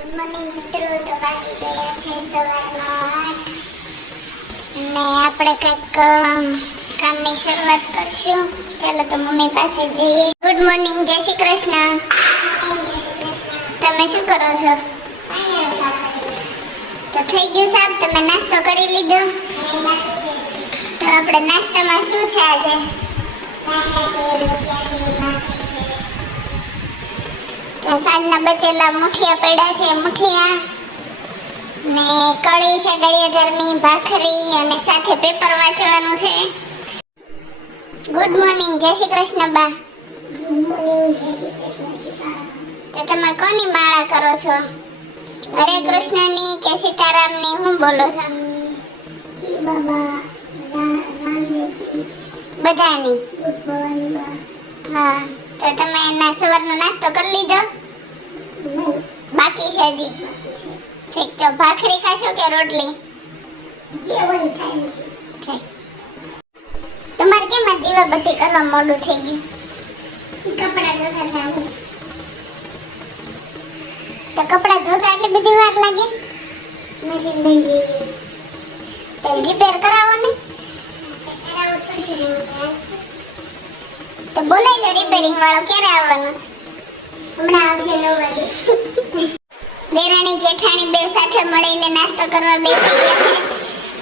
Good morning મિત્રો, તો વાગી ગયા છે સવારના 8 ને આપણે કંઈક કામની શરૂઆત કરશું. ચાલો તો મમ્મી પાસે જઈએ. ગુડ મોર્નિંગ, જય શ્રી કૃષ્ણ. તમે શું કરો છો? તો થઈ ગયું સાહેબ, તમે નાસ્તો કરી લીધો? તો આપણે નાસ્તામાં શું છે આજે? તો સાંજના બચેલા મુઠિયા પડ્યા છે, મુઠિયા ને કઢી છે, ગળિયાધરની ભાખરી અને સાથે પેપર વાંચવાનું છે. ગુડ મોર્નિંગ, જય શ્રી કૃષ્ણ બા. તો તમે કોની માળા કરો છો? હરે કૃષ્ણની કે સીતારામની? હું બોલો છો? બધાની. હા, તો તમે એના સવારનો નાસ્તો કરી લીધો? બાકી છે હજી? ઠીક, તો ભાખરી ખાશો કે રોટલી? ઠીક. તમારે કેમ આ દીવાબત્તી કરવા મોડું થઈ ગયું? તો કપડાં ધોતા એટલી બધી વાર લાગે? તો રિપેર કરાવો ને? તો બોલાઈ લો રિપેરિંગ વાળો, ક્યારે આવવાનો? હમણાં આવશે 9 વાગે. દેરાણી જેઠાણી બે સાથે મળીને નાસ્તો કરવા બેસી ગયા છે.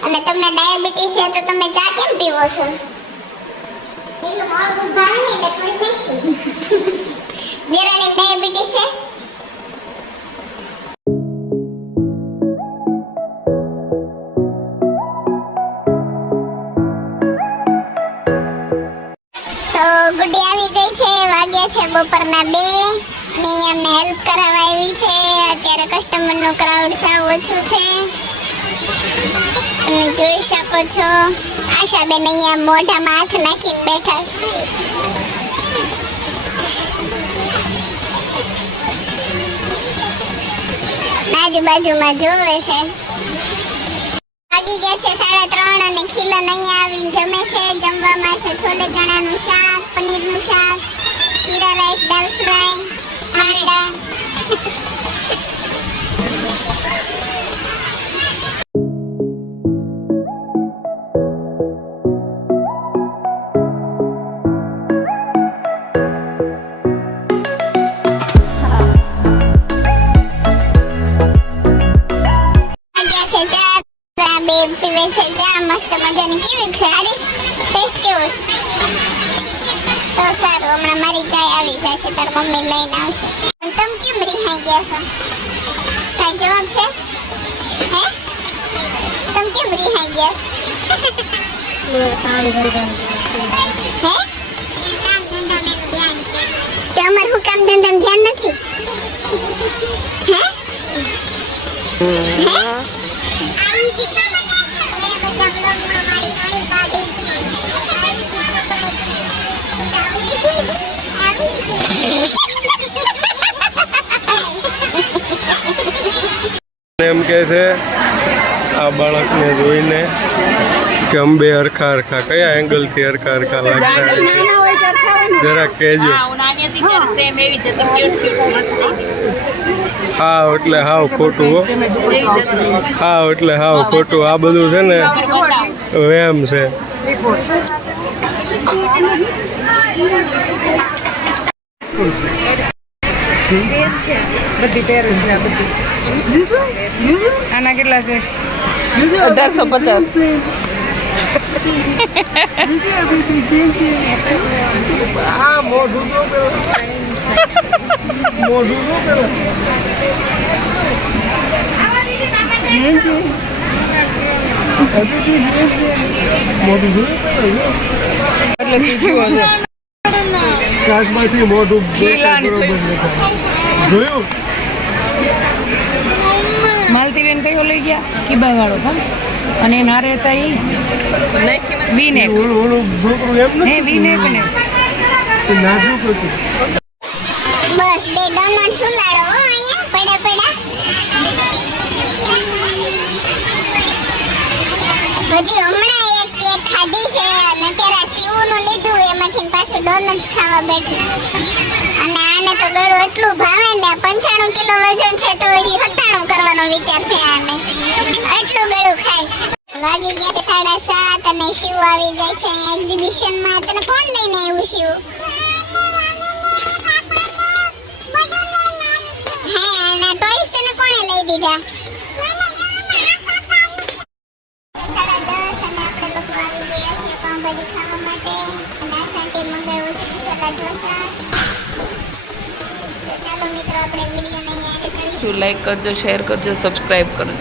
અને તમને ડાયાબિટીસ છે તો તમે ચા કેમ પીવો છો? એટલું મોડું ભાવે ને એટલે થોડી નાખી. દેરાણી ડાયાબિટીસ છે? ગુડી આવી ગઈ છે, વાગ્યા છે બપોરના 2 ને અમને હેલ્પ કરાવવા આવી છે. અત્યારે કસ્ટમરનો ક્રાઉડ સાવ ઓછું છે, તમે જોઈ શકો છો. આશાબેન અહીંયા મોઢામાં હાથ નાખીને બેઠા છે. આજુબાજુમાં જોવે છે. વાગી ગયા છે 3:30 અને ખીલન અહીંયા આવીને જમે છે. જમવામાં છે છોલે ચણાનું શાક, પનીરનું શાક, જીરા રાઈસ, દાલ ફ્રાય, હાંડા. પીવે છે ચા મસ્ત મજાની. કેવી છે? સારી ટેસ્ટ કેવો છે? તો સારું, હમણાં મારી ચાય આવી જશે, તાર મમ્મી લઈને આવશે. તમે કેમ રિહાઈ ગયા છો? કઈ જવાબ છે? હે, તમે કેમ રિહાઈ ગયા? હે, કામ ધંધામાં ધ્યાન છે. તો અમાર હું કામ ધંધામાં ધ્યાન નથી? હે હે એમ કે છે આ બાળકને જોઈને કે અંબે હરખા હરખા કયા એંગલથી હરખા હરખા લાગતા જરાક કહેજો. હા એટલે હાવ ખોટું હો, હા એટલે હાવ ખોટું. આ બધું છે ને વેમ છે. બધી પેર છે આ બધી. આના કેટલા છે? 1850. આ મોઢું મોઢું કાચમાંથી મોઢું જોયું. માલતીબેન કયો લઈ ગયા? કીબા વાળો હા. અને ના રહેતા એ વીને વીને પણ નાજુક હતું. બસ 2 ડોનટ સુલાડો હો અહીંયા પડ્યા પડ્યા. હજી હમણાં એક કેક ખાધી છે અને અત્યારે શિવનું લીધું, એમાંથી પાછું ડોનટ્સ ખાવા બેઠી. અને આને તો ગળું એટલું ભાવે ને, 95 કિલો વજન છે તો હજી વાગી ગયા છે 7:30 અને શિવ આવી જાય છે એક્ઝિબિશનમાં. તને કોણ લઈને આવ્યું શિવ? હે અને ટોયસ તને કોણે લઈ દીધા? 10:30 અને આપણે લોકો આવી ગયા છીએ પાઉંભાજી ખાવા માટે અને આશાંતિ મંગાવ્યું છે મસાલા ઢોસા. તો ચાલો મિત્રો આપણે વિડીયોને એન્ડ કરીશું. લાઈક કરજો, શેર કરજો, સબસ્ક્રાઇબ કરજો.